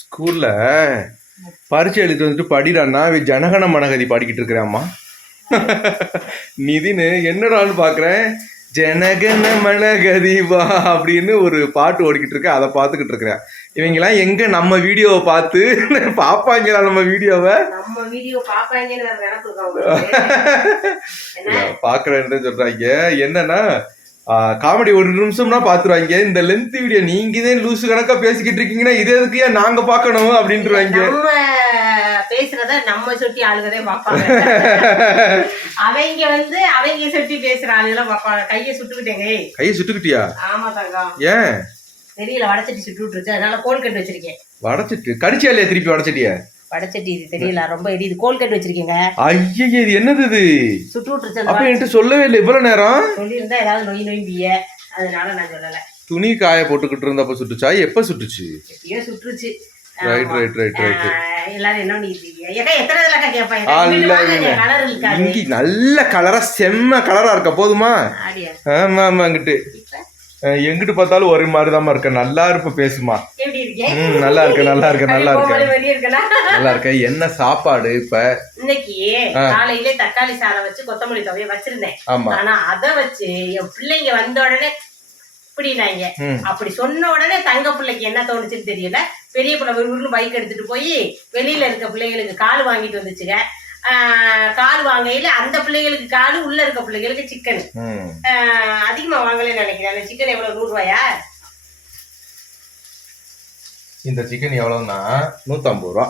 ஸ்கூல்ல பரீட்சை எழுதிட்டு வந்துட்டு படிடான்னா ஜனகன மனகதி பாடிக்கிட்டு இருக்கிறாம்மா. நிதின்னு என்னடான்னு பார்க்குறேன், ஜனகன மனகதி வா அப்படின்னு ஒரு பாட்டு ஓடிக்கிட்டு இருக்கேன். அதை பார்த்துக்கிட்டு இருக்கிறேன். இவங்கெல்லாம் எங்க நம்ம வீடியோவை பார்த்து பாப்பாங்களா? நம்ம வீடியோவை பாக்குறேன்னு சொல்றாங்க. என்னன்னா காமெடி ஒரு நிமிஷம்னா பாத்துருவாங்க. இந்த லென்த் வீடியோ நீங்க தான் லூசு கணக்கா பேசிக்கிட்டு இருக்கீங்கன்னா இது எதுக்கு நாங்க பாக்கணும் அப்படின்ட்டுருவாங்க. பேசுறத நம்ம சுட்டி ஆளுகதே பாப்பாங்க. அவங்க சுட்டி பேசுற ஆளுகெல்லாம் பாப்பாங்க. கையை சுட்டுக்கிட்டேங்க. கையை சுட்டுக்கிட்டியா? ஆமா தங்கம். ஏன் தெரியல, வடச்சட்டி சுட்டு விட்டுருச்சு, அதனால கோல் கட்டு வச்சிருக்கேன். வடச்சட்டி கடிச்சியா இல்லையா? திருப்பி வடச்சட்டியா? வடச்சட்டி இது தெரியல, ரொம்ப எரியுது. கோல் கட்டு வச்சிருக்கீங்க. ஐயா இது என்னது இது? சுட்டு விட்டுருச்சு. அப்ப என்கிட்ட சொல்லவே இல்லை இவ்வளவு நேரம். சொல்லியிருந்தா ஏதாவது நொய்பிய, அதனால நான் சொல்லல. துணி காய போட்டுக்கிட்டு இருந்தப்ப சுட்டுச்சா? எப்ப சுட்டுச்சு? எப்பயோ சுட்டுருச்சு. Right right right right. எல்லாரும் என்ன பண்ணிருக்கீங்க? எத்தனை தடவை கேட்பாங்க? இங்க நல்ல கலரா செம்ம கலரா இருக்க போதுமா? ஆமா ஆமா. அங்கிட்டு எங்கிட்டு பார்த்தாலும் ஒரு மாதிரிதான் இருக்க. நல்லா இருப்ப பேசுமா. நல்லா இருக்க நல்லா இருக்க நல்லா இருக்க நல்லா இருக்க. என்ன சாப்பாடு இப்ப? இன்னைக்கு காலையில தக்காளி சாதம் வச்சு கொத்தமல்லி துவைய வச்சிருந்தேன். ஆனா அத வச்சு என் பிள்ளைங்க வந்த உடனே இப்படினாங்க. அப்படி சொன்ன உடனே தங்க பிள்ளைக்கு என்ன தோணுச்சுன்னு தெரியல. பெரிய பிள்ளை விறுவிறுன்னு பைக் எடுத்துட்டு போய் வெளியில இருக்க பிள்ளைங்களுக்கு கால் வாங்கிட்டு வந்துச்சுங்க. கால் வாங்கையில அந்த பிள்ளைகளுக்கு காலு, உள்ள இருக்க பிள்ளைகளுக்கு சிக்கன். அதிகமா வாங்கலன்னு நினைக்கிறேன். அந்த சிக்கன் எவ்வளவு? 100 ரூபாயா? இந்த சிக்கன் எவ்வளவுன்னா 150 ரூபா.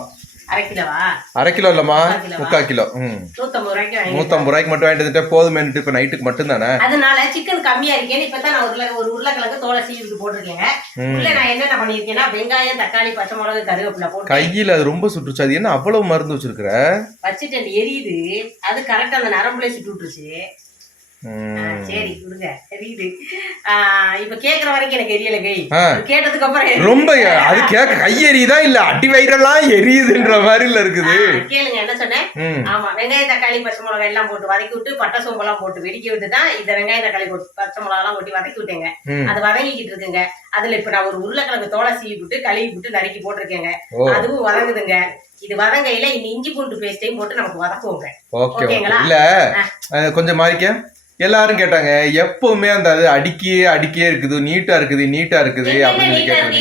அரை கிலோவா? அரை கிலோ இல்லம்மா, 3/4 கிலோ. 150 ரூபாய்க்கு 150 ரூபாய்க்கு மட்டும் வாங்கிட்டு வந்துட்டு போதுமேன்ட்டு இப்ப நைட்டுக்கு மட்டும் தானே. அதனால சிக்கன் கம்மியா இருக்கேன்னு இப்பதான் நான் ஒரு உருளைக்கிழங்கு தோலை சீவிட்டு போட்டிருக்கேங்க. உள்ள நான் என்னென்ன பண்ணிருக்கேன்னா வெங்காயம், தக்காளி, பச்சை மிளகு, கருவேப்பிலை போட்டு. கையில அது ரொம்ப சுட்டுச்சு. அது என்ன அவ்வளவு மருந்து வச்சிருக்கிற? வச்சுட்டு எரியுது. அது கரெக்டா அந்த நரம்புல சுட்டு விட்டுருச்சு. சரி விடுங்க, தெரியுது. இப்ப கேக்குற வரைக்கும் எனக்கு எரியல. கை கேட்டதுக்கு அப்புறம் ரொம்ப அது கேட்க கை எரியுதா இல்ல அடி வயிறெல்லாம் எரியுதுன்ற மாதிரி இல்ல இருக்குது. கேளுங்க என்ன சொன்னேன். ஆமா, வெங்காயம், தக்காளி, பச்சை மிளகாய் எல்லாம் போட்டு வதக்கி விட்டு பட்டை சோம்பெல்லாம் போட்டு வெடிக்க விட்டுதான் இந்த வெங்காயம், தக்காளி போட்டு பச்சை மிளகா எல்லாம் போட்டு வதக்கி விட்டேங்க. அது வதங்கிக்கிட்டு இருக்குங்க. அதுல இப்ப நான் ஒரு உருளைக்கிழங்கு தோலை சீவி விட்டு கழுவி விட்டு நறுக்கி போட்டிருக்கேங்க. அதுவும் வதங்குதுங்க. இது வதங்கையில இஞ்சி பூண்டு பேஸ்டையும் போட்டு நமக்கு வதக்குவோங்க. ஓகேங்களா? இல்ல கொஞ்சம் மாறிக்க. எல்லாரும் கேட்டாங்க எப்பவுமே அந்த அது அடிக்கியே இருக்குது, நீட்டா இருக்குது அப்படின்னு கேட்டாங்க.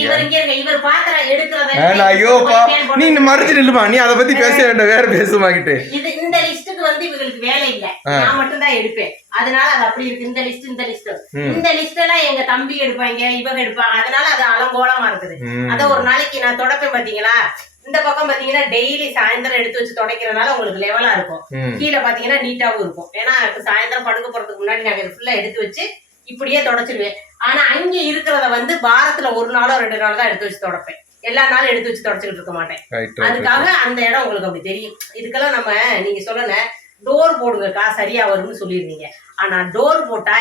ஐயோப்பா நீ மறைச்சு நில்லுமா, நீ அதை பத்தி பேச வேண்டாம், வேற பேசுமாக்கிட்டு. இந்த லிஸ்டுக்கு வந்து இவங்களுக்கு வேலை இல்ல, நான் மட்டும் தான் எடுப்பேன். அதனால அது அப்படி இருக்கு. இந்த லிஸ்ட் எல்லாம் எங்க தம்பி எடுப்பாங்க, இவங்க எடுப்பாங்க. அதனால அது அலங்கோலமா இருக்குது. அத ஒரு நாளைக்கு நான் தொடப்பேன். பாத்தீங்களா, இந்த பக்கம் பாத்தீங்கன்னா டெய்லி சாயந்தரம் எடுத்து வச்சு துடைக்கிறதுனால உங்களுக்கு லெவலா இருக்கும். கீழே பாத்தீங்கன்னா நீட்டாவும் இருக்கும். ஏன்னா சாயந்தரம் படுக்க போறதுக்கு முன்னாடி நாங்க ஃபுல்லா எடுத்து வச்சு இப்படியே தொடச்சிருவேன். ஆனா அங்க இருக்கிறத வந்து வாரத்துல 1 நாளோ 2 நாள் தான் எடுத்து வச்சு தொடப்பேன். எல்லா நாளும் எடுத்து வச்சு தொடச்சுக்கிட்டு இருக்க மாட்டேன். அதுக்காக அந்த இடம் உங்களுக்கு அப்படி தெரியும். இதுக்கெல்லாம் நம்ம நீங்க சொல்லல டோர் போடுங்கக்கா சரியா வரும்னு சொல்லிருந்தீங்க. ஆனா டோர் போட்டா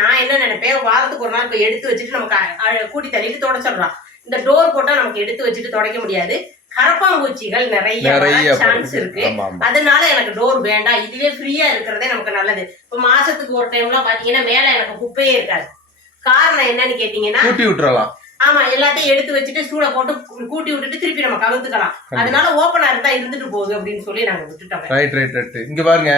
நான் என்ன நினைப்பேன், வாரத்துக்கு 1 நாள் இப்ப எடுத்து வச்சுட்டு நமக்கு கூட்டி தள்ளிட்டு தொடச்சிடலாம். இந்த டோர் போட்டா நமக்கு எடுத்து வச்சுட்டு தொடக்க முடியாது. கரப்பாம்பூச்சிகள் நிறைய சான்ஸ் இருக்கு. அதனால எனக்கு டோர் வேண்டாம். இதுவே ஃப்ரீயா இருக்கிறதே நமக்கு நல்லது. இப்ப மாசத்துக்கு ஒரு டைம்லாம் பாத்தீங்கன்னா மேல எனக்கு குப்பையே இருக்காது. காரணம் என்னன்னு கேட்டீங்கன்னா கூட்டி விட்டுறலாம். ஆமா, எல்லாத்தையும் எடுத்து வச்சுட்டு சூட போட்டு கூட்டி விட்டுட்டு திருப்பி நம்ம கவுத்துக்கலாம். அதனால ஓப்பனா இருந்தா இருந்துட்டு போகுது அப்படின்னு சொல்லி நாங்க விட்டுட்டோம். Right right right. இங்க பாருங்க,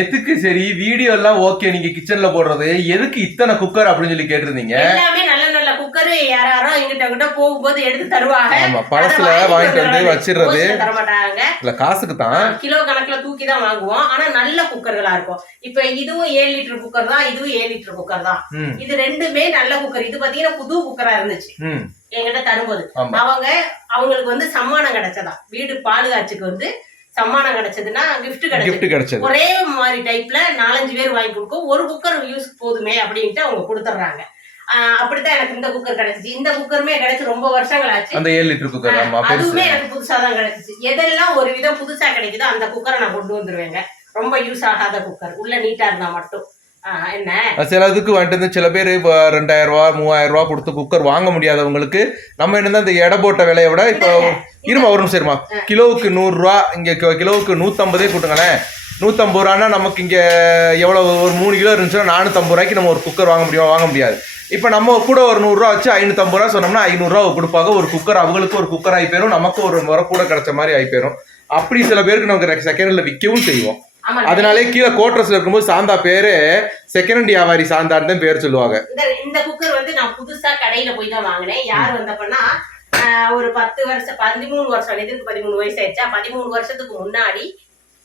எதுக்கு சரி வீடியோ எல்லாம் ஓகே, நீங்க கிச்சன்ல போடுறது எதுக்கு இத்தனை குக்கர் அப்படின்னு சொல்லி கேட்டிருந்தீங்க. எல்லாமே நல்ல நல்ல குக்கர் யாரோ எங்கிட்ட போகும்போது எடுத்து தருவாங்க. பழசுல வாங்கிட்டு வந்து வச்சிடுறது தர மாட்டாங்க. இல்ல காசுக்கு தான் கிலோ கணக்குல தூக்கி தான் வாங்குவோம். ஆனா நல்ல குக்கர்களா இருக்கும். இப்ப இதுவும் 7 லிட்டர் குக்கர் தான், இதுவும் 7 லிட்டர் குக்கர் தான். இது ரெண்டுமே நல்ல குக்கர். இது பாத்தீங்கன்னா புது குக்கரா இருந்துச்சு என்கிட்ட தரும்போது. அவங்களுக்கு வந்து சம்மானம் கிடைச்சதா, வீடு பாலுகாட்சிக்கு வந்து சம்மானம் கிடைச்சதுன்னா கிஃப்ட் கிடைச்சது. ஒரே மாதிரி டைப்ல 4-5 பேர் வாங்கி கொடுக்கும். ஒரு குக்கர் யூஸ் போதுமே அப்படின்ட்டு அவங்க கொடுத்துட்றாங்க. அப்படித்தான் எனக்கு இந்த குக்கர் கிடைச்சிச்சு. இந்த குக்கருமே கிடைச்சு ரொம்ப வருஷங்கள் ஆச்சு. அந்த 7 லிட்டர் குக்கர் அதுவுமே எனக்கு புதுசா தான் கிடைச்சிச்சு. எதெல்லாம் ஒரு விதம் புதுசா கிடைக்குதோ அந்த குக்கரை நான் கொண்டு வந்துருவேங்க. ரொம்ப யூஸ் ஆகாத குக்கர், உள்ள நீட்டா இருந்தா மட்டும். என்ன சில இதுக்கு வந்துட்டு சில பேர் 2000 ரூபா 3000 ரூபா கொடுத்து குக்கர் வாங்க முடியாதவங்களுக்கு நம்ம என்ன இந்த எடை போட்ட விலையை விட இப்போ இருமா ஒரு நிமிஷம் இருமா, கிலோவுக்கு 100 ரூபா, இங்க கிலோவுக்கு 150 கூட்டுங்களேன். 150 ரூபான்னா நமக்கு இங்க எவ்வளவு, ஒரு 3 கிலோ இருந்துச்சுன்னா 450 ரூபாய்க்கு நம்ம ஒரு குக்கர் வாங்க முடியாது. இப்ப நம்ம கூட ஒரு 100 ரூபா வச்சு 550 ரூபா சொன்னோம்னா 500 ரூபா கொடுப்பாங்க. ஒரு குக்கர் அவங்களுக்கு ஒரு குக்கர் ஆகி போயிரும், நமக்கு ஒரு முறை கூட கிடைச்ச மாதிரி ஆகி போயிரும். அப்படி சில பேருக்கு நமக்கு செகண்ட்ல விற்கவும் செய்வோம். அதனாலே கீழே கோட்ரஸ்ல இருக்கும்போது சாந்தா பேரு செகண்ட் ஹேண்ட் வியாபாரி சாந்தான்னு தான் பேர் சொல்லுவாங்க. இந்த குக்கர் வந்து நான் புதுசா கடையில போய் தான் வாங்கினேன். யார் வந்தப்பன்னா ஒரு 10 வருஷம் 13 வருஷம் இதுக்கு 13 வயசு ஆயிடுச்சா. 13 வருஷத்துக்கு முன்னாடி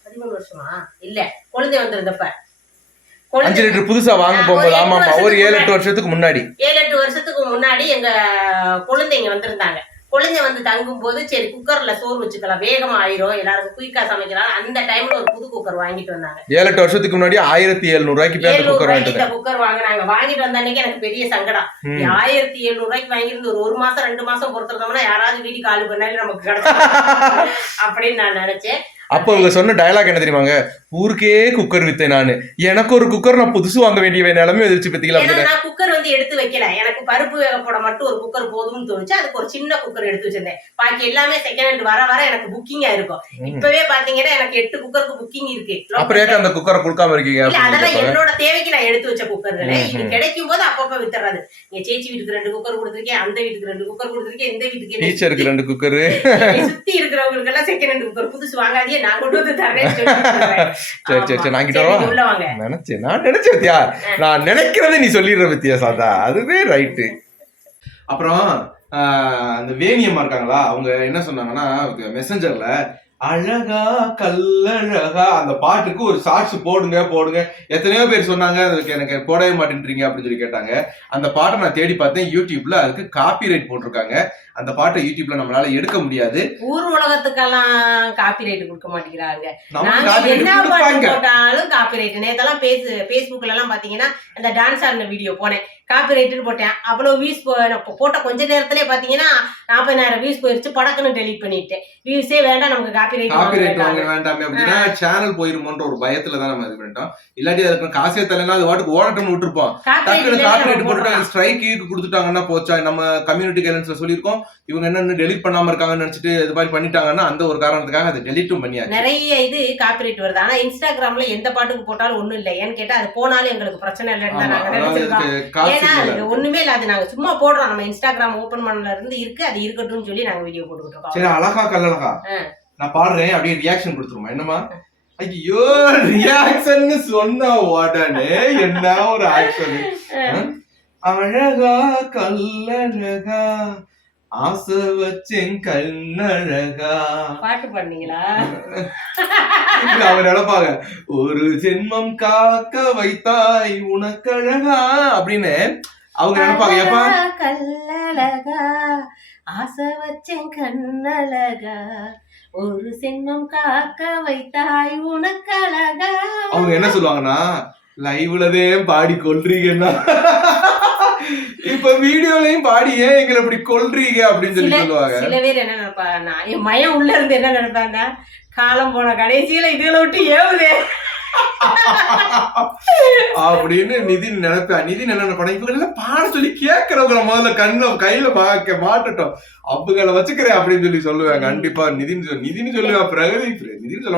13 வருஷமா இல்ல குழந்தை வந்திருந்தப்ப 5 லிட்டர் புதுசா வாங்க போகும்போது ஆமா ஒரு 7-8 வருஷத்துக்கு முன்னாடி 7-8 வருஷத்துக்கு முன்னாடி எங்க குழந்தைங்க வந்திருந்தாங்க. குழந்தை வந்து தங்கும் போது சரி குக்கர்ல சோறு வச்சுக்கலாம், வேகமா ஆயிரும், எல்லாருக்கும் குயிக்கா சமைக்கலாம். அந்த டைம்ல ஒரு புது குக்கர் வாங்கிட்டு வந்தாங்க. 7-8 வருஷத்துக்கு முன்னாடி 1700 ரூபாய்க்கு குக்கர் வாங்கினாங்க. வாங்கிட்டு வந்த அன்னைக்கு எனக்கு பெரிய சங்கடம். 1700 ரூபாய்க்கு வாங்கிருந்து ஒரு மாசம் 2 மாசம் பொறுத்திருந்தோம்னா யாராவது வீட்டுக்கு ஆளு பண்ணாலும் நமக்கு கிடைக்கும் அப்படின்னு நான் நினைச்சேன். அப்ப இவங்க சொன்ன டயலாக் என்ன தெரியுமாங்க, ஊருக்கே குக்கர் வித்தேன் நானு, எனக்கு ஒரு குக்கர் நான் புதுசு வாங்க வேண்டிய நிலைமை எதிர்த்து பத்திங்களா. நான் குக்கர் வந்து எடுத்து வைக்கல, எனக்கு பருப்பு வேக போட மட்டும் ஒரு குக்கர் போதும்னு தோணுச்சு. அதுக்கு ஒரு சின்ன குக்கர் எடுத்து வச்சிருந்தேன். பாக்கி எல்லாமே செகண்ட் ஹேண்ட் வர வர எனக்கு புக்கிங்கா இருக்கும். இப்பவே பாத்தீங்கன்னா எனக்கு 8 குக்கருக்கு புக்கிங் இருக்கு. அப்புறம் ஏன் அந்த குக்கரை கொடுக்காம இருக்கீங்க? அதெல்லாம் என்னோட தேவைக்கு நான் எடுத்து வச்ச குக்கர்களே. இது கிடைக்கும் போது அப்பப்ப வித்துறது. என் சேச்சி வீட்டுக்கு 2 குக்கர் கொடுத்துருக்கேன், அந்த வீட்டுக்கு 2 குக்கர் கொடுத்துருக்கேன், இந்த வீட்டுக்கு டீச்சருக்கு 2 குக்கர், சுத்தி இருக்கிறவங்களுக்கு எல்லாம் செகண்ட் ஹேண்ட் குக்கர் புதுசு வாங்காதே, நான் கொண்டு வந்து தரேன். சரி நான் நினைச்சேன் நான் நினைக்கிறத நீ சொல்லிடுற பத்தியா சாதா, அதுவே ரைட்டு. அப்புறம் அந்த வேணியம்மா இருக்காங்களா, அவங்க என்ன சொன்னாங்கன்னா மெசஞ்சர்ல அழகா கல்லழகா அந்த பாட்டுக்கு ஒரு ஷார்ட்ஸ் போடுங்க. எத்தனையோ பேர் சொன்னாங்க அதுக்கு எனக்கு போடவே மாட்டேன்றீங்க அப்படின்னு சொல்லி கேட்டாங்க. அந்த பாட்டை நான் தேடி பார்த்தேன் யூடியூப்ல, அதுக்கு காப்பிரைட் போட்டிருக்காங்க. அந்த பாட்டை யூடியூப்ல நம்மளால எடுக்க முடியாது. ஊர் உலகத்துக்கெல்லாம் காப்பிரைட் கொடுக்க மாட்டேங்கிறாங்க. என்ன பாட்டு போட்டாலும் காப்பிரைட். நேத்தெல்லாம் பேஸ்புக்ல எல்லாம் பாத்தீங்கன்னா அந்த டான்ஸ் ஆடின வீடியோ போனேன், காப்பிரைட்னு போட்டேன். அவ்வளவு வியூஸ் போட்ட கொஞ்ச நேரத்திலே பாத்தீங்கன்னா 40,000 வியூஸ் போயிருச்சு. படக்குன்னு டெலிட் பண்ணிட்டேன். வியூஸே வேண்டாம், நமக்கு காப்பிரைட் வாங்க வேண்டாமே அப்படின்னா சேனல் போயிருமோன்ற ஒரு பயத்துல தான் நம்ம இது பண்ணிட்டோம். இல்லாட்டி அதுக்கு காசே தரலன்னா அது வாட்டுக்கு ஓடட்டும்னு விட்டுருப்போம். டக்குனு காப்பிரைட் போட்டுட்டு ஸ்ட்ரைக்கு கொடுத்துட்டாங்கன்னா போச்சா, நம்ம கம்யூனிட்டி கைட்லைன்ஸ்ல சொல்லியிருக்கோம். இவங்க என்ன டெலிட் பண்ணாம இருக்காங்கன்னு நினைச்சிட்டு இது மாதிரி பண்ணிட்டாங்கன்னா அந்த ஒரு காரணத்துக்காக அதை டெலிட்டும் பண்ணியாச்சு. நிறைய இது காப்பிரைட் வருது. ஆனா இன்ஸ்டாகிராம்ல எந்த பாட்டுக்கு போட்டாலும் ஒண்ணும் இல்லை. ஏன்னு கேட்டா அது போனாலும் எங்களுக்கு பிரச்சனை இல்லைன்னு தான் நாங்க நினைச்சிருக்கோம். ஏன்னா ஒண்ணுமே இல்ல, அது நாங்க சும்மா போடுறோம். நம்ம இன்ஸ்டாகிராம் ஓபன் பண்ணல இருந்து இருக்கு, அது இருக்கட்டும்னு சொல்லி நாங்க வீடியோ போட்டுக்கிட்டு இருக்கோம். சரி அழகா கல்லழகா நான் பாடுறேன் அப்படியே ரியாக்ஷன் கொடுத்துருமா என்னமா? ஐயோ ரியாக்ஷன் சொன்ன உடனே என்ன ஒரு ஆக்ஷன். அழகா கல்லழகா ஆசை வச்சேன் கண்ணழகா பாட்டு பண்ணீங்களா? அவர் நினைப்பாங்க ஒரு ஜென்மம் காக்க வைத்தாய் உனக்கழகா அப்படின்னு அவங்க நினைப்பாங்க. எப்பா கல்லழகா ஆசை வச்சேன் கண்ணழகா ஒரு ஜென்மம் காக்க வைத்தாய் உனக்கழகா. அவங்க என்ன சொல்லுவாங்கன்னா லைவ்லதே பாடி கொல்றீங்கன்னா இப்ப வீடியோலயும் பாடி ஏன் எங்களை இப்படி கொல்றீங்க அப்படின்னு சொல்லி சொல்லுவாங்க. சில பேர் என்ன நினைப்பாங்கன்னா என் மயம் உள்ள இருந்து என்ன நினைப்பாங்கன்னா காலம் போன கடைசியில இதுல விட்டு ஏவுதே அப்படின்னு நிதின் நினைப்பா. நிதின் என்ன நினைப்பா, இவங்க பாட சொல்லி கேட்கறவங்க முதல்ல கண்ணை கையில மாட்டட்டும் அப்புகளை வச்சுக்கிறேன் அப்படின்னு சொல்லி சொல்லுவேன். கண்டிப்பா நிதின்னு சொல்லுவேன். நிதின்னு சொல்ல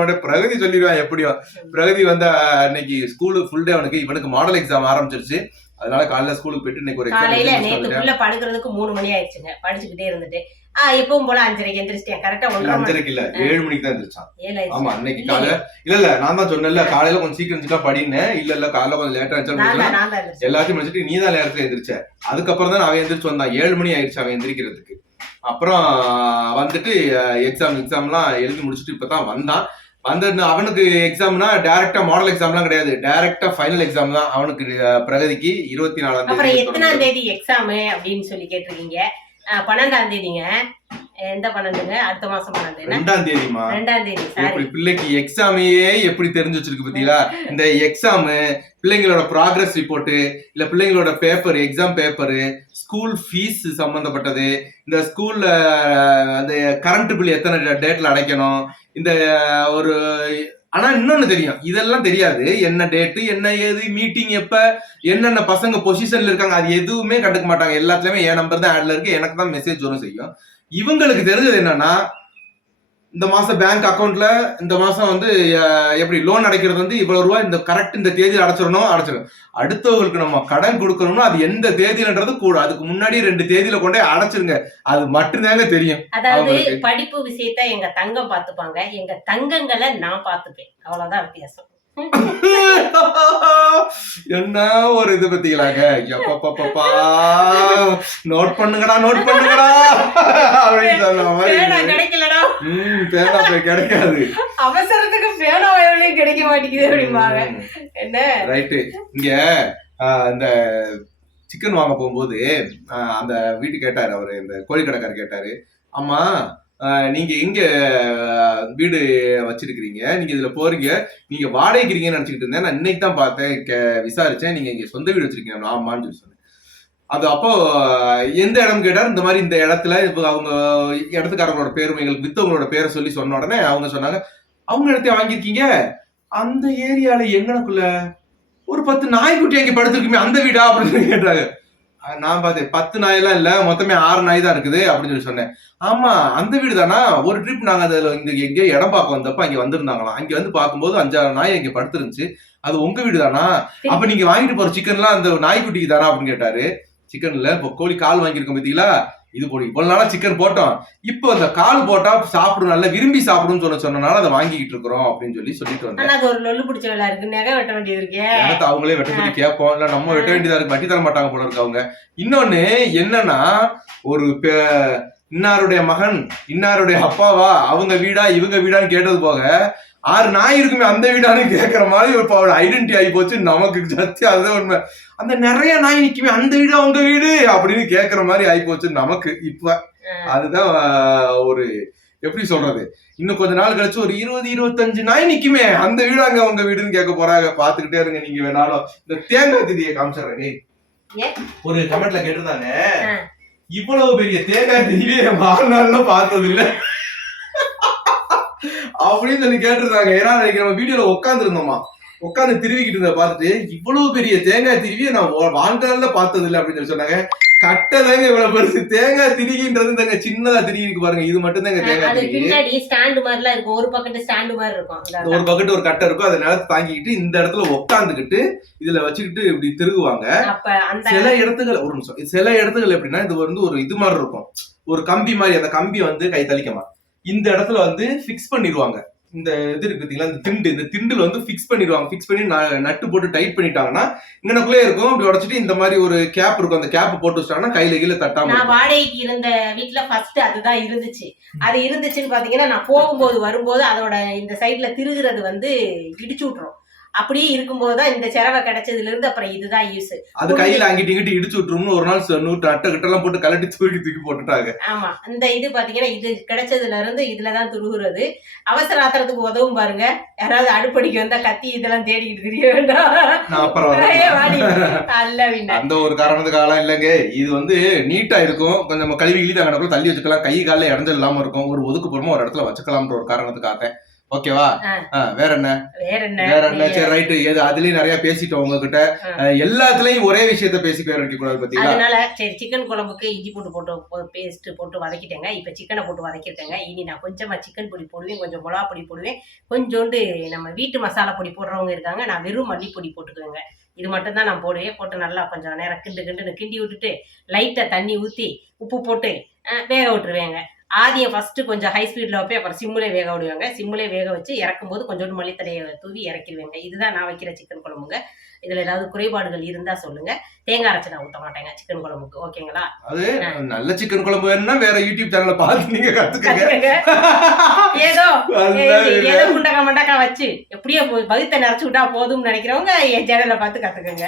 மாட்டேன், பிரகதி சொல்லிடுவேன். எப்படியும் பிரகதி வந்து அன்னைக்கு ஸ்கூலு ஃபுல் டே அவனுக்கு இவனுக்கு மாடல் எக்ஸாம் ஆரம்பிச்சிருச்சு. அதனால காலையில ஸ்கூலுக்கு போயிட்டு இன்னைக்கு ஒரு காலையில நேத்துக்குள்ள படுக்கிறதுக்கு 3 மணி ஆயிடுச்சுங்க. படிச்சுக்கிட்டே இருந்துட்டு எப்பவும் போல 5:30 எந்திரிச்சிட்டேன். கரெக்டா 5:30 இல்ல 7 மணிக்கு தான் எந்திரிச்சான். ஆமா அன்னைக்கு காலையில இல்ல நான் தான் சொன்னேன்ல காலையில கொஞ்சம் சீக்கிரம் படினேன். இல்ல காலையில கொஞ்சம் லேட்டா எந்திரிச்சா எல்லாத்தையும் முடிச்சுட்டு நீ தான் நேரத்துல எந்திரிச்ச. அதுக்கப்புறம் தான் அவன் எந்திரிச்சு வந்தான். 7 மணி ஆயிடுச்சு அவன் எந்திரிக்கிறதுக்கு. அப்புறம் வந்துட்டு எக்ஸாம்லாம் எழுதி முடிச்சுட்டு இப்பதான் வந்தான். அவனுக்கு எக்ஸாம்னா டைரக்டா மாடல் எக்ஸாம்லாம் கிடையாது, டைரக்டா ஃபைனல் எக்ஸாம் தான் அவனுக்கு. பிரகதிக்கு 24ஆம் தேதி. அப்புறம் எத்தனாம் தேதி எக்ஸாம் அப்படின்னு சொல்லி கேட்டிருக்கீங்க. 12ஆம் தேதிங்க. எந்த 12ங்க? அடுத்த மாசம் 2ஆம் தேதிமா. 2ஆம் தேதி. இப்படி பிள்ளைக்கு எக்ஸாமையே எப்படி தெரிஞ்சு வச்சிருக்கு பாத்தீங்களா? இந்த எக்ஸாம் பிள்ளைங்களோட ப்ராக்ரஸ் ரிப்போர்ட், இல்ல பிள்ளைங்களோட paper, exam paper, school fees சம்பந்தப்பட்டது, இந்த ஸ்கூல்ல அந்த கரண்ட் பில் எத்தனை டேட்ல அடைக்கணும், இந்த ஒரு ஆனா இன்னொன்னு தெரியும், இதெல்லாம் தெரியாது. என்ன டேட்டு, என்ன ஏது, மீட்டிங் எப்ப, என்னென்ன பசங்க பொசிஷன்ல இருக்காங்க, அது எதுவுமே கண்டுக்க மாட்டாங்க. எல்லாத்துலயுமே என் நம்பர் தான் ஆட்ல இருக்கு, எனக்கு தான் மெசேஜ் வரும் செய்யும். இவங்களுக்கு தெரிஞ்சது என்னன்னா இந்த மாசம் பேங்க் அக்கௌண்ட்ல இந்த மாசம் வந்து எப்படி லோன் அடைக்கிறது வந்து இவ்வளவு ரூபாய் இந்த கரெக்ட் இந்த தேதியில் அடைச்சிடணும். அடுத்தவங்களுக்கு நம்ம கடன் கொடுக்கணும்னா அது எந்த தேதியிலன்றது கூட அதுக்கு முன்னாடி 2 தேதியில கொண்டே அடைச்சிருங்க. அது மட்டும்தாங்க தெரியும். அதாவது படிப்பு விஷயத்த எங்க தங்கம் பாத்துப்பாங்க, எங்க தங்கங்களை நான் பாத்துப்பேன், அவ்வளவுதான் வித்தியாசம். என்ன ஒரு இது பத்திக்கலாங்க. எப்பப்பா நோட் பண்ணுங்கடா அப்படின்னு சொன்ன மாதிரி கிடைக்கலடா. பேனா கிடைக்காது, அவசரத்துக்கு பேனா வயலையும் கிடைக்க மாட்டேங்குது அப்படிம்பாங்க. என்ன ரைட்டு. இங்க இந்த சிக்கன் வாங்க போகும்போது அந்த வீட்டு கேட்டாரு, அவரு இந்த கோழி கடைக்காரர் கேட்டாரு, அம்மா நீங்க எங்க வீடு வச்சிருக்கிறீங்க, நீங்க இதுல போறீங்க, நீங்க வாடகைக்கிறீங்கன்னு நினைச்சுக்கிட்டு இருந்தேன், நான் இன்னைக்கு தான் பார்த்தேன் விசாரிச்சேன், நீங்க இங்க சொந்த வீடு வச்சிருக்கீங்க. ஆமான்னு சொல்லி சொன்னேன். அது அப்போ எந்த இடம் கேட்டார், இந்த மாதிரி இந்த இடத்துல இப்போ அவங்க இடத்துக்காரங்களோட பேரும் எங்களுக்கு வித்தவங்களோட பேரை சொல்லி சொன்ன உடனே அவங்க சொன்னாங்க, அவங்க இடத்தையும் வாங்கியிருக்கீங்க, அந்த ஏரியால எங்கனக்குள்ள ஒரு 10 நாய்க்குட்டி அங்கே படுத்திருக்குமே அந்த வீடா அப்படின்னு கேட்டாங்க. நான் பார்த்தேன் 10 நாயெல்லாம் இல்ல, மொத்தமே 6 நாய் தான் இருக்குது அப்படின்னு சொல்லி சொன்னேன். ஆமா அந்த வீடு தானா, ஒரு ட்ரிப் நாங்க அதுல இங்க எங்கேயோ இடம் பார்க்க வந்தப்ப அங்க வந்திருந்தாங்களாம், அங்க வந்து பார்க்கும்போது 5-6 நாய் இங்க படுத்துருந்துச்சு, அது உங்க வீடு தானா, அப்ப நீங்க வாங்கிட்டு போற சிக்கன்லாம் அந்த நாய்க்குட்டிக்கு தானா அப்படின்னு கேட்டாரு. சிக்கன்ல இப்போ கோழி கால் வாங்கியிருக்கோம் பார்த்தீங்களா, இது போடு இவ்வளவு நாளா சிக்கன் போட்டோம், இப்போ அந்த கால் போட்டா சாப்பிடும், நல்லா விரும்பி சாப்பிடும்னு சொன்னனால அதை வாங்கிக்கிட்டு இருக்கிறோம் அப்படின்னு சொல்லிட்டு வந்தேன். அது ஒரு லொல்லு பிடிச்ச வேலை இருக்கு, நகை வெட்ட வேண்டியது இருக்கு, அவங்களே வெட்ட சொல்லி கேட்போம், இல்ல நம்ம வெட்ட வேண்டியதா இருக்கு, வட்டி தர மாட்டாங்க போல இருக்கு அவங்க. இன்னொன்னு என்னன்னா, ஒரு இன்னாருடைய மகன் இன்னாருடைய அப்பாவா அவங்க வீடா இவங்க வீடான்னு கேட்டது போக 6 நாய் இருக்குமே அந்த வீடான்னு கேட்கற மாதிரி ஒரு ஐடென்டிட்டி ஆகி போச்சு நமக்கு. சத்தியம் அதுதான் உண்மை. அந்த நிறைய நாய் நிக்குமே அந்த வீடா உங்க வீடு அப்படின்னு கேட்கற மாதிரி ஆகி போச்சு நமக்கு. இப்ப அதுதான் ஒரு எப்படி சொல்றது, இன்னும் கொஞ்ச நாள் கழிச்சு ஒரு 20-25 நாய் நிக்குமே அந்த வீடு அங்க உங்க வீடுன்னு கேட்க போறாங்க. பாத்துக்கிட்டே இருங்க நீங்க வேணாலும். இந்த தேங்காய் திதியை காமிச்சிடுறேன். ஒரு கமெண்ட்ல கேட்டிருந்தாங்க, இவ்வளவு பெரிய தேங்காய் திதியை வாழ்நாள்ல பார்த்தது இல்ல அப்படின்னு சொல்லி கேட்டிருந்தாங்க. ஏன்னா நம்ம வீடியோல உட்கார்ந்து இருந்தோமா, உட்காந்து திருவிக்கிட்டு இருந்த பார்த்துட்டு இவ்வளவு பெரிய தேங்காய் திருவியை நான் வாழ்நாள்ல பார்த்தது இல்லை அப்படின்னு சொல்லி சொன்னாங்க. கட்டதாங்க இவ்வளவு பெருசு தேங்காய் திரிகின்றது தாங்க, சின்னதா திரிகிருக்கு பாருங்க, இது மட்டும் தாங்க தேங்காய் பின்னாடி ஸ்டாண்ட் மாதிரிலாம் இருக்கும், ஒரு பக்கெட் ஸ்டாண்ட் மாதிரி இருக்கும், ஒரு பக்கெட் ஒரு கட்டை இருக்கும், அதை நிலத்தை தாங்கிக்கிட்டு இந்த இடத்துல உட்காந்துக்கிட்டு இதுல வச்சுக்கிட்டு இப்படி திருகுவாங்க. சில இடத்துகள் ஒரு நிமிஷம், சில இடத்துகள் எப்படின்னா இது வந்து ஒரு இது மாதிரி இருக்கும், ஒரு கம்பி மாதிரி, அந்த கம்பி வந்து கை தளிக்கமா இந்த இடத்துல வந்து பிக்ஸ் பண்ணிடுவாங்க. இந்த இது இருக்கு பாத்தீங்களா, இந்த திண்டுல வந்து பிக்ஸ் பண்ணிடுவாங்க. பிக்ஸ் பண்ணி நட்டு போட்டு டைட் பண்ணிட்டாங்கன்னா இங்கனக்குள்ளே இருக்கும். இப்படி உடைச்சிட்டு இந்த மாதிரி ஒரு கேப் இருக்கும், அந்த கேப் போட்டு வச்சிட்டாங்கன்னா கையில கீழே தட்டாம. நான் வாடகைக்கு இருந்த வீட்டுல ஃபர்ஸ்ட் அதுதான் இருந்துச்சு. அது இருந்துச்சுன்னு பாத்தீங்கன்னா நான் போகும்போது வரும்போது அதோட இந்த சைட்ல திருகுறது வந்து இடிச்சு விட்டுரும். அப்படியே இருக்கும்போதுதான் இந்த செரவை கிடைச்சதுல இருந்து அப்புறம் இதுதான் யூஸ். அது கையில அங்கிட்டு இங்கிட்டு இடிச்சு விட்டுரும்னு ஒரு நாள் 100 அட்டை கிட்டெல்லாம் போட்டு கலட்டி தூக்கி போட்டுட்டாங்க. ஆமா, இந்த இது பாத்தீங்கன்னா இது கிடைச்சதுல இருந்து இதுலதான் துருகுறது. அவசர ஆத்திரத்துக்கு உதவும் பாருங்க, யாராவது அடுப்படிக்கு வந்தா கத்தி இதெல்லாம் தேடிக்கிட்டு தெரிய வேண்டாம். அந்த ஒரு காரணத்துக்காக இல்லைங்க, இது வந்து நீட்டா இருக்கும், கொஞ்சம் கழுவி கிழி அங்கே தள்ளி வச்சுக்கலாம், கை காலில் இறஞ்சல் இல்லாம இருக்கும், ஒரு ஒதுக்குப்புறமா ஒரு இடத்துல வச்சுக்கலாம்ன்ற ஒரு காரணத்துக்காக. ஓகேவா, வேற என்ன சரி ரைட்டு. அதுலயும் நிறைய பேசிட்டோம் உங்ககிட்ட, எல்லாத்துலயும் ஒரே விஷயத்த பேசி பேர் வைக்க கூடாது பாத்தீங்களா. அதனால சரி, சிக்கன் குழம்புக்கு இஞ்சி போட்டு பேஸ்ட் போட்டு வதக்கிட்டேங்க. இப்ப சிக்கனை போட்டு வதக்கிட்டேங்க. இனி நான் கொஞ்சமா சிக்கன் பொடி போடுவேன், கொஞ்சம் மிளகா பொடி போடுவேன், கொஞ்சோண்டு நம்ம வீட்டு மசாலா பொடி போடுறவங்க இருக்காங்க, நான் வெறும் மல்லிப்பொடி போட்டுக்குவேங்க. இது மட்டும் தான் நான் போடுவேன். போட்டு நல்லா கொஞ்சம் நேரம் கிண்டு விட்டுட்டு லைட்டா தண்ணி ஊத்தி உப்பு போட்டு வேக விட்டுருவேங்க. ஆதியம் ஃபர்ஸ்ட் கொஞ்சம் ஹை ஸ்பீட்ல வைப்பேன், அப்புறம் சிம்முலே வேக விடுவாங்க. சிம்முலே வேக வச்சு இறக்கும் போது கொஞ்சோண்டு மல்லித்தலையை தூவி இறக்கிடுவேங்க. இதுதான் நான் வைக்கிற சிக்கன் குழம்புங்க. இதுல ஏதாவது குறைபாடுகள் இருந்தா சொல்லுங்க. தேங்காய் அரைச்சு நான் ஊத்த மாட்டேங்க சிக்கன் குழம்புக்கு, ஓகேங்களா. அது நல்ல சிக்கன் குழம்பு வேணும்னா வேற யூடியூப் சேனல்ல பார்த்து நீங்க கத்துக்கங்க. ஏதோ குண்டக்கா மண்டக்கா வச்சு எப்படியோ பகுத்த நிறைச்சு விட்டா போதும்னு நினைக்கிறவங்க என் சேனல்ல பார்த்து கத்துக்கங்க.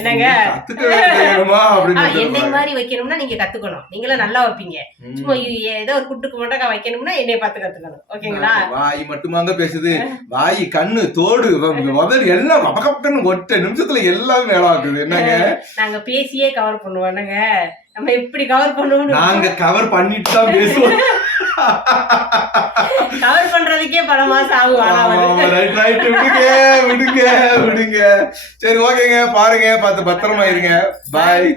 என்னங்க என்னை மாதிரி வைக்கணும்னா நீங்க கத்துக்கணும், நீங்களும் நல்லா வைப்பீங்க. சும்மா ஏதோ ஒரு குட்டுக்கு மண்டக்கா வைக்கணும்னா என்னை பார்த்து கத்துக்கணும், ஓகேங்களா. வாய் மட்டுமாங்க பேசுது, வாய் கண்ணு தோடு எல்லாம் ஒட்ட நிமிஷத்துல எல்லாமே வேலை ஆகுது. என்னங்க நாங்க பேசியே கவர் பண்ணுவோம், நம்ம எப்படி கவர் பண்ணுவோம், நாங்க கவர் பண்ணிட்டு தான் பேசுவோம். கவர் பண்றதுக்கே பல மாசம் ஆகும். விடுங்க. சரி ஓகேங்க, பாருங்க, பார்த்து பத்திரமா இருங்க. பாய்.